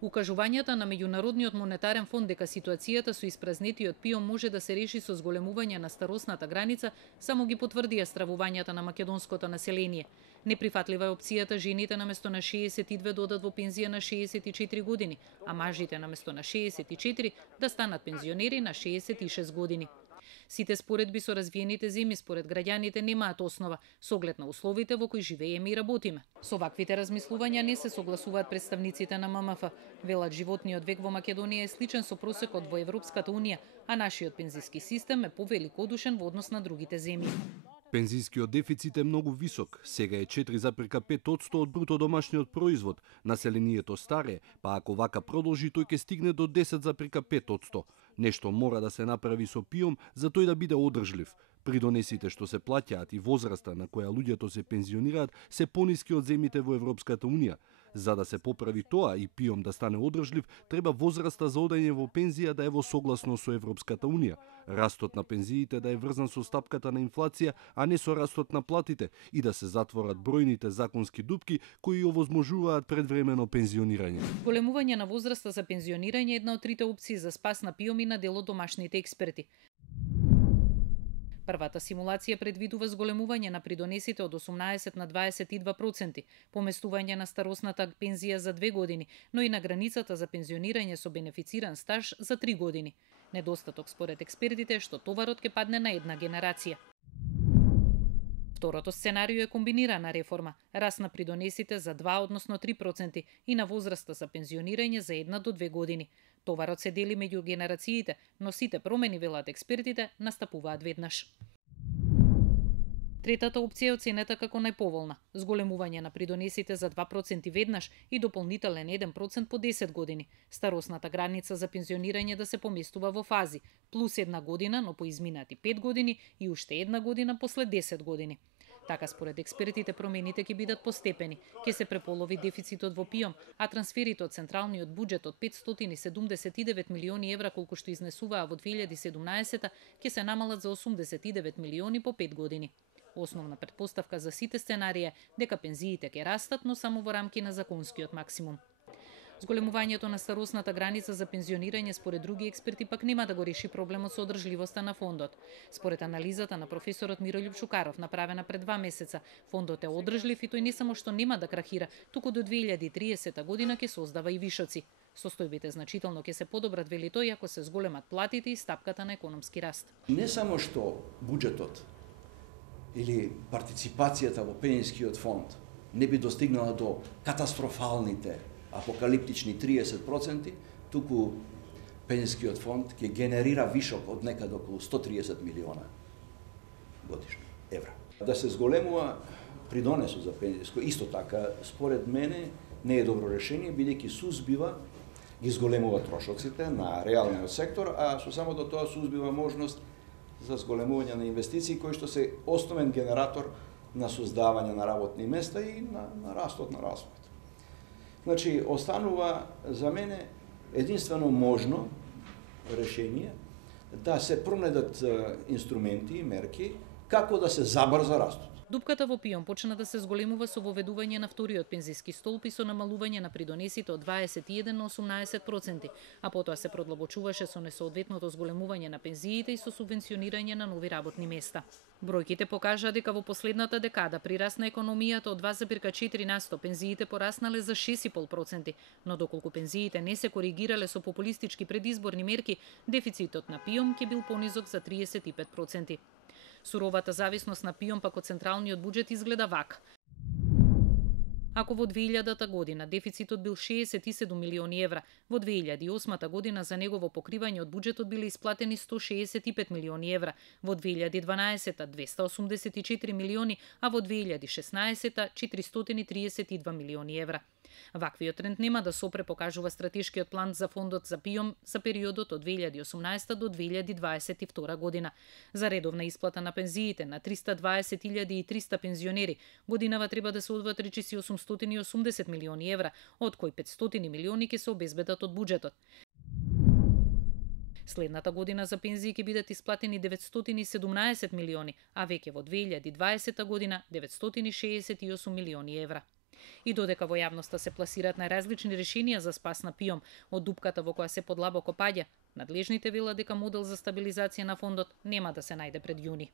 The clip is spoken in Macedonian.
Укажувањата на Меѓународниот монетарен фонд дека ситуацијата со испразнетиот пиом може да се реши со зголемување на старосната граница само ги потврдија стравувањата на македонското население. Неприфатлива е опцијата жените наместо на 62 да одат во пензија на 64 години, а мажите наместо на 64 да станат пензионери на 66 години. Сите споредби со развиените земји според граѓаните немаат основа, со оглед на условите во кои живееме и работиме. Со ваквите размислувања не се согласуваат представниците на ММФ. Велат животниот век во Македонија е сличен со просекот во Европската унија, а нашиот пензиски систем е повеликодушен во однос на другите земји. Пензискиот дефицит е многу висок, сега е 4,5% од бруто домашниот производ. Населението старее, па ако вака продолжи тој ќе стигне до 10,5%. Нешто мора да се направи со пиом за тој да биде одржлив. Придонесите што се плаќаат и возраста на која луѓето се пензионираат се пониски од земјите во Европската унија. За да се поправи тоа и пиом да стане одржлив, треба возраста за одење во пензија да е во согласно со Европската унија. Растот на пензиите да е врзан со стапката на инфлација, а не со растот на платите, и да се затворат бројните законски дупки кои овозможуваат предвремено пензионирање. Големување на возраста за пензионирање е една од трите опции за спас на пиом и на дел од домашните експерти. Првата симулација предвидува зголемување на придонесите од 18 на 22%, поместување на старосната пензија за 2 години, но и на границата за пензионирање со бенефициран стаж за 3 години. Недостаток според експертите е што товарот ќе падне на една генерација. Второто сценарио е комбинирана реформа, раст на придонесите за 2, односно 3% и на возраста за пензионирање за 1 до 2 години. Товарот се дели меѓу генерациите, но сите промени, велат експертите, настапуваат веднаш. Третата опција е оценета како најповолна – зголемување на придонесите за 2% веднаш и дополнителен 1% по 10 години. Старосната граница за пензионирање да се поместува во фази, плюс 1 година, но по изминати 5 години и уште 1 година после 10 години. Така според експертите промените ќе бидат постепени, ќе се преполови дефицитот во пиом, а трансферите од централниот буџет од 579 милиони евра колку што изнесуваа во 2017 ќе се намалат за 89 милиони по 5 години. Основна претпоставка за сите сценарии е дека пензиите ќе растат, но само во рамки на законскиот максимум. Зголемувањето на старосната граница за пензионирање според други експерти пак нема да го реши проблемот со одржливоста на фондот. Според анализата на професорот Мирољуб Шукаров, направена пред 2 месеца, фондот е одржлив и тој не само што нема да крахира, туку до 2030 година ќе создава и вишоци. Состојбите значително ќе се подобрат, вели тој, ако се зголемат платите и стапката на економски раст. Не само што буџетот или партиципацијата во пензискиот фонд не би достигнала до катастрофалните апокалиптични 30%, туку пензискиот фонд ќе генерира вишок од некаде околу 130 милиона годишно евра. Да се зголемува придонесот за пензиско, исто така, според мене, не е добро решение, бидејќи сузбива ги зголемува трошоците на реалниот сектор, а со само до тоа сузбива можност за зголемување на инвестиции, кои што се основен генератор на создавање на работни места и на растот на развојот. Значи, останува за мене единствено можно решение да се пронедат инструменти и мерки како да се забрза растот. Дупката во пиом почна да се зголемува со воведување на вториот пензиски столб и со намалување на придонесите од 21 на 18%, а потоа се продлабочуваше со несоодветното зголемување на пензиите и со субвенционирање на нови работни места. Бројките покажаа дека во последната декада прирасна економијата од 2,4%, пензиите пораснале за 6,5%, но доколку пензиите не се коригирале со популистички предизборни мерки, дефицитот на пиом ќе бил понизок за 35%. Суровата зависност на пиом пак од централниот буџет изгледа вака. Ако во 2000 година дефицитот бил 67 милиони евра, во 2008 година за негово покривање од буџетот биле исплатени 165 милиони евра, во 2012 284 милиони, а во 2016 432 милиони евра. Ваквиот тренд нема да сопре, покажува стратешкиот план за фондот за пиом за периодот од 2018 до 2022 година. За редовна исплата на пензиите на 320.300 пензионери годинава треба да се одвојат речиси 880 милиони евра, од кои 500 милиони ќе се обезбедат од буџетот. Следната година за пензии ќе бидат исплатени 917 милиони, а веќе во 2020 година 968 милиони евра. И додека во јавноста се пласираат најразлични решенија за спас на ПИОМ од дупката во која се подлабоко паѓа, надлежните велат дека модел за стабилизација на фондот нема да се најде пред јуни.